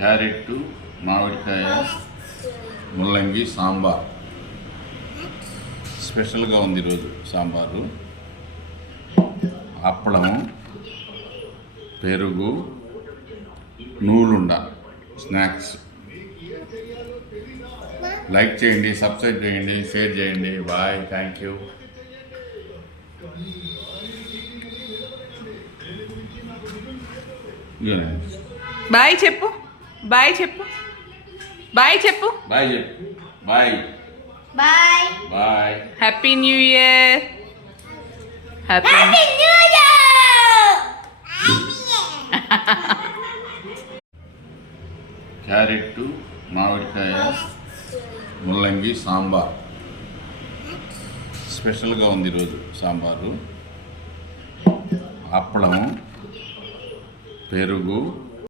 Carrot, మామిడికాయ, ముల్లంగి సాంబార్. స్పెషల్గా ఉంది ఈరోజు సాంబారు. అప్పడం, పెరుగు, నూలుండ స్నాక్స్. లైక్ చేయండి, సబ్స్క్రైబ్ చేయండి, షేర్ చేయండి. Bye, thank you. బాయ్ చెప్పు, బాయ్ చెప్పు, బాయ్ చెప్పు, బాయ్ చెప్పు, bye bye bye. Happy new year. Happy new year. Carrot, మామిడికాయ, ముల్లంగి సాంబార్. స్పెషల్గా ఉంది ఈరోజు సాంబారు. అప్పడం, పెరుగు,